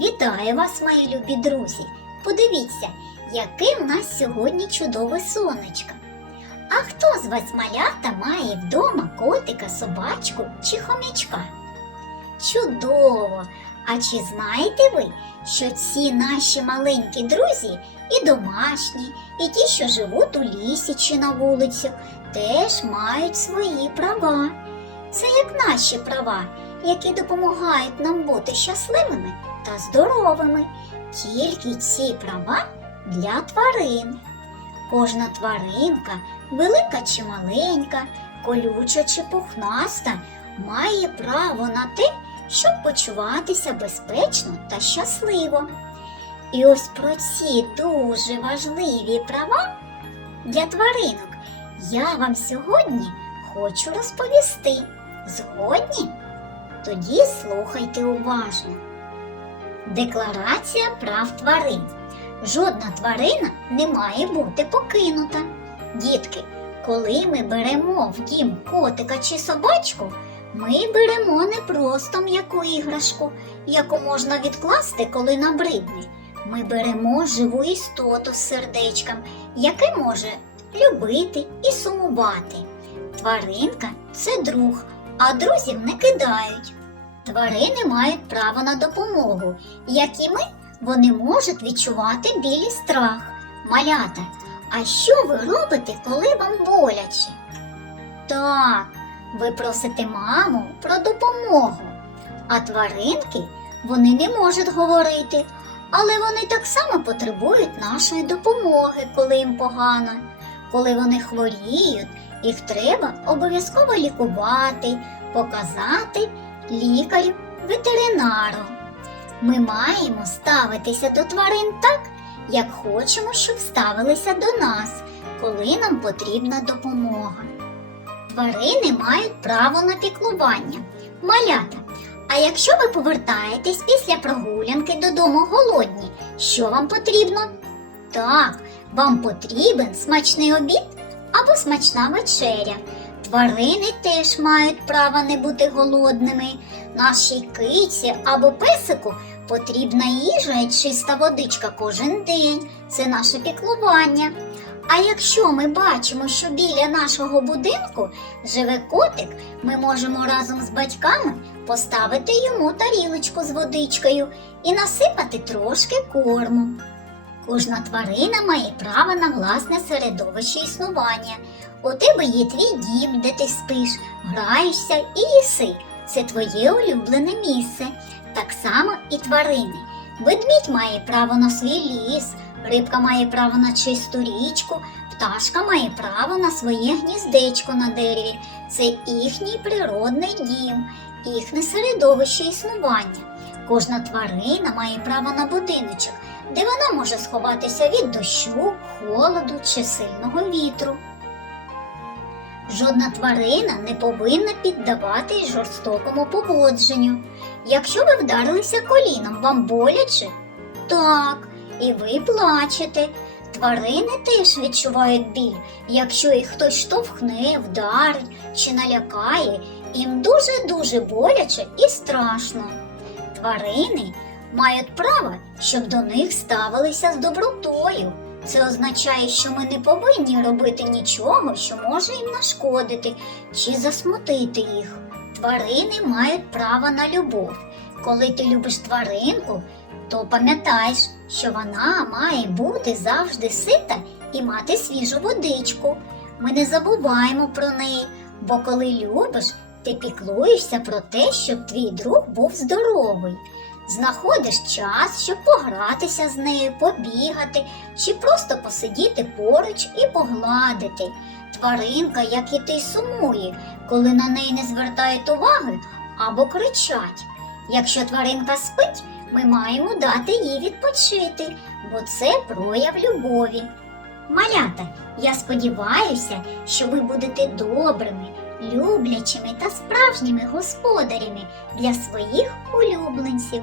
Вітаю вас, мої любі друзі! Подивіться, яке в нас сьогодні чудове сонечко. А хто з вас малята має вдома котика, собачку чи хомячка? Чудово! А чи знаєте ви, що ці наші маленькі друзі і домашні, і ті, що живуть у лісі чи на вулицю, теж мають свої права. Це як наші права, які допомагають нам бути щасливими та здоровими. Тільки ці права для тварин. Кожна тваринка, велика чи маленька, колюча чи пухнаста, має право на те, щоб почуватися безпечно та щасливо. І ось про ці дуже важливі права для тваринок я вам сьогодні хочу розповісти. Згодні? Тоді слухайте уважно. Декларація прав тварин. Жодна тварина не має бути покинута. Дітки, коли ми беремо в дім котика чи собачку, ми беремо не просто м'яку іграшку, яку можна відкласти, коли набридне. Ми беремо живу істоту з сердечком, яке може любити і сумувати. Тваринка це друг, а друзів не кидають. Тварини мають право на допомогу, як і ми, вони можуть відчувати біль і страх. Малята, а що ви робите, коли вам боляче? Так, ви просите маму про допомогу. А тваринки вони не можуть говорити, але вони так само потребують нашої допомоги, коли їм погано. Коли вони хворіють, їх треба обов'язково лікувати, показати лікарю, ветеринару. Ми маємо ставитися до тварин так, як хочемо, щоб ставилися до нас, коли нам потрібна допомога. Тварини мають право на піклування. Малята. А якщо ви повертаєтесь після прогулянки додому голодні, що вам потрібно? Так, вам потрібен смачний обід або смачна вечеря. Тварини теж мають право не бути голодними. Нашій киці або песику потрібна їжа і чиста водичка кожен день. Це наше піклування. А якщо ми бачимо, що біля нашого будинку живе котик, ми можемо разом з батьками поставити йому тарілочку з водичкою і насипати трошки корму. Кожна тварина має право на власне середовище існування. У тебе є твій дім, де ти спиш, граєшся і їси. Це твоє улюблене місце. Так само і тварини. Ведмідь має право на свій ліс, рибка має право на чисту річку, пташка має право на своє гніздечко на дереві. Це їхній природний дім, їхнє середовище існування. Кожна тварина має право на будиночок, де вона може сховатися від дощу, холоду чи сильного вітру. Жодна тварина не повинна піддаватись жорстокому поводженню. Якщо ви вдарилися коліном, вам боляче? Так, і ви плачете. Тварини теж відчувають біль, якщо їх хтось штовхне, вдарить чи налякає, їм дуже-дуже боляче і страшно. Тварини мають право, щоб до них ставилися з добротою. Це означає, що ми не повинні робити нічого, що може їм нашкодити чи засмутити їх. Тварини мають право на любов. Коли ти любиш тваринку, то пам'ятаєш, що вона має бути завжди сита і мати свіжу водичку. Ми не забуваємо про неї, бо коли любиш, ти піклуєшся про те, щоб твій друг був здоровий. Знаходиш час, щоб погратися з нею, побігати чи просто посидіти поруч і погладити. Тваринка, як і ти, сумує, коли на неї не звертають уваги або кричать. Якщо тваринка спить, ми маємо дати їй відпочити, бо це прояв любові. Малята, я сподіваюся, що ви будете добрими, люблячими та справжніми господарями для своїх улюбленців.